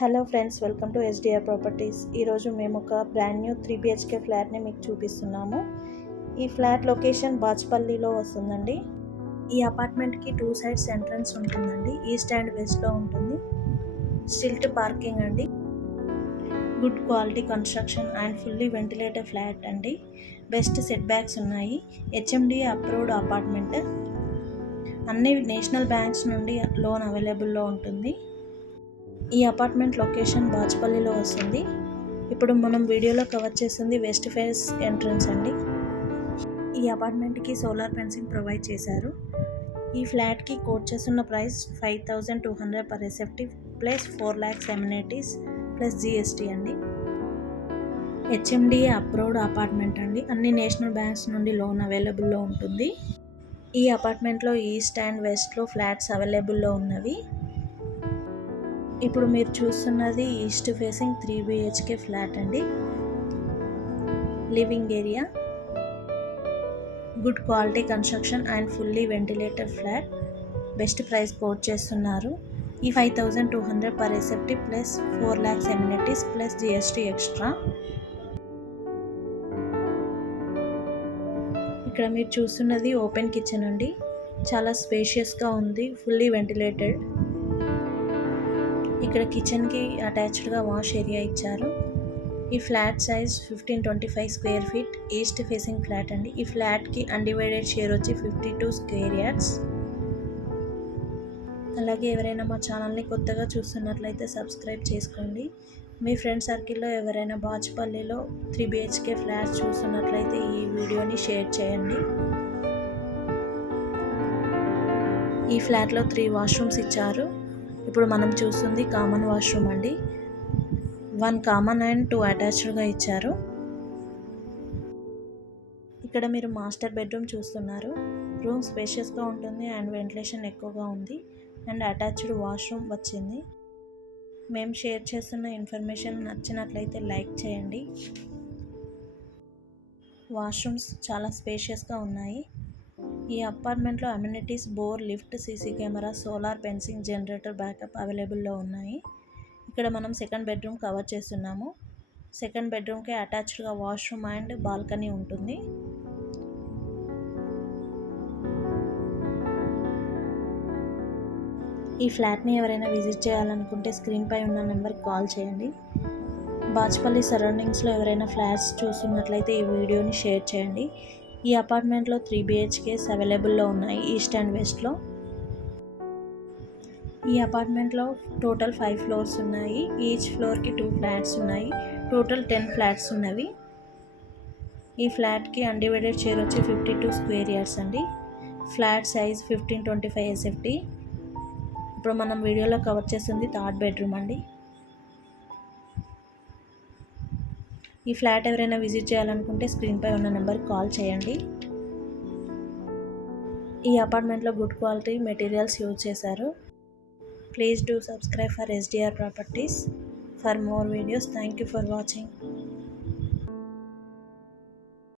Hello friends, welcome to SDR properties. ఈరోజు మేము ఒక బ్రాండ్ న్యూ 3 బిహెచ్కే ఫ్లాట్ని మీకు చూపిస్తున్నాము. ఈ ఫ్లాట్ లొకేషన్ బాచ్పల్లిలో వస్తుందండి. ఈ అపార్ట్మెంట్కి 2 సైడ్స్ ఎంట్రన్స్ ఉంటుందండి. ఈస్ట్ అండ్ వెస్ట్లో ఉంటుంది. స్టిల్ట్ పార్కింగ్ అండి. Good quality construction and fully ventilated flat అండి. బెస్ట్ సెట్ బ్యాక్స్ ఉన్నాయి. HMD approved apartment. అన్ని నేషనల్ బ్యాంక్స్ నుండి లోన్ అవైలబుల్లో ఉంటుంది. ఈ అపార్ట్మెంట్ లొకేషన్ బాచ్పల్లిలో వస్తుంది. ఇప్పుడు మనం వీడియోలో కవర్ చేస్తుంది వెస్ట్ ఫేస్ ఎంట్రన్స్ అండి. ఈ అపార్ట్మెంట్కి సోలార్ ఫెన్సింగ్ ప్రొవైడ్ చేశారు. ఈ ఫ్లాట్కి కోట్ చేస్తున్న price 5200 per SFT plus 4 lakhs amenities plus GST అండి. హెచ్ఎండిఏ అప్రూవ్డ్ అపార్ట్మెంట్ అండి. అన్ని నేషనల్ బ్యాంక్స్ నుండి లోన్ అవైలబుల్లో ఉంటుంది. ఈ అపార్ట్మెంట్లో ఈస్ట్ అండ్ వెస్ట్లో ఫ్లాట్స్ అవైలబుల్లో ఉన్నవి. ఇప్పుడు మీరు చూస్తున్నది ఈస్ట్ ఫేసింగ్ 3 బిహెచ్కే ఫ్లాట్ అండి. Living area, good quality construction and fully ventilated flat. Best price coat చేస్తున్నారు. ఈ 5200 per SFT plus 4 lakhs amenities plus GST extra. ఇక్కడ మీరు చూస్తున్నది ఓపెన్ కిచెన్ అండి. చాలా స్పేషియస్గా ఉంది, ఫుల్లీ వెంటిలేటెడ్. ఇక్కడ కిచెన్కి అటాచ్డ్గా వాష్ ఏరియా ఇచ్చారు. ఈ flat size 1525 square feet east facing flat అండి. ఈ ఫ్లాట్కి అన్డివైడెడ్ షేర్ వచ్చి 52 స్క్వేర్ యార్డ్స్. అలాగే ఎవరైనా మా ఛానల్ని కొత్తగా చూస్తున్నట్లయితే సబ్స్క్రైబ్ చేసుకోండి. మీ ఫ్రెండ్ సర్కిల్లో ఎవరైనా బాచ్పల్లిలో 3 బిహెచ్కే ఫ్లాట్స్ చూస్తున్నట్లయితే ఈ వీడియోని షేర్ చేయండి. ఈ ఫ్లాట్లో 3 వాష్రూమ్స్ ఇచ్చారు. ఇప్పుడు మనం చూస్తుంది కామన్ వాష్రూమ్ అండి. 1 కామన్ అండ్ 2 అటాచ్డ్గా ఇచ్చారు. ఇక్కడ మీరు మాస్టర్ బెడ్రూమ్ చూస్తున్నారు. రూమ్ స్పేషియస్గా ఉంటుంది అండ్ వెంటిలేషన్ ఎక్కువగా ఉంది అండ్ అటాచ్డ్ వాష్రూమ్ వచ్చింది. మేము షేర్ చేస్తున్న ఇన్ఫర్మేషన్ నచ్చినట్లయితే లైక్ చేయండి. వాష్రూమ్స్ చాలా స్పేషియస్గా ఉన్నాయి. ఈ అపార్ట్మెంట్లో amenities, bore, lift, CC camera, solar fencing, generator backup అవైలబుల్లో ఉన్నాయి. ఇక్కడ మనం సెకండ్ బెడ్రూమ్ కవర్ చేస్తున్నాము. సెకండ్ బెడ్రూమ్కి అటాచ్డ్గా వాష్రూమ్ అండ్ బాల్కనీ ఉంటుంది. ఈ ఫ్లాట్ని ఎవరైనా విజిట్ చేయాలనుకుంటే స్క్రీన్పై ఉన్న నెంబర్కి కాల్ చేయండి. బాచ్పల్లి సరౌండింగ్స్లో ఎవరైనా ఫ్లాట్స్ చూస్తున్నట్లయితే ఈ వీడియోని షేర్ చేయండి. ఈ అపార్ట్మెంట్లో 3 బిహెచ్కేస్ అవైలబుల్లో ఉన్నాయి ఈస్ట్ అండ్ వెస్ట్లో. ఈ అపార్ట్మెంట్లో టోటల్ 5 ఫ్లోర్స్ ఉన్నాయి. ఈచ్ ఫ్లోర్కి 2 ఫ్లాట్స్ ఉన్నాయి. టోటల్ 10 ఫ్లాట్స్ ఉన్నవి. ఈ ఫ్లాట్కి అన్డివైడెడ్ షేర్ వచ్చి 52 స్క్వేర్ యార్డ్స్ అండి. Flat size 1525 SFT. ఇప్పుడు మనం వీడియోలో కవర్ చేస్తుంది థర్డ్ బెడ్రూమ్ అండి. ఈ ఫ్లాట్ ఎవరైనా విజిట్ చేయాలనుకుంటే స్క్రీన్పై ఉన్న నెంబర్కి కాల్ చేయండి. ఈ అపార్ట్మెంట్లో గుడ్ క్వాలిటీ మెటీరియల్స్ యూజ్ చేశారు. Please do subscribe for SDR properties for more videos. Thank you for watching.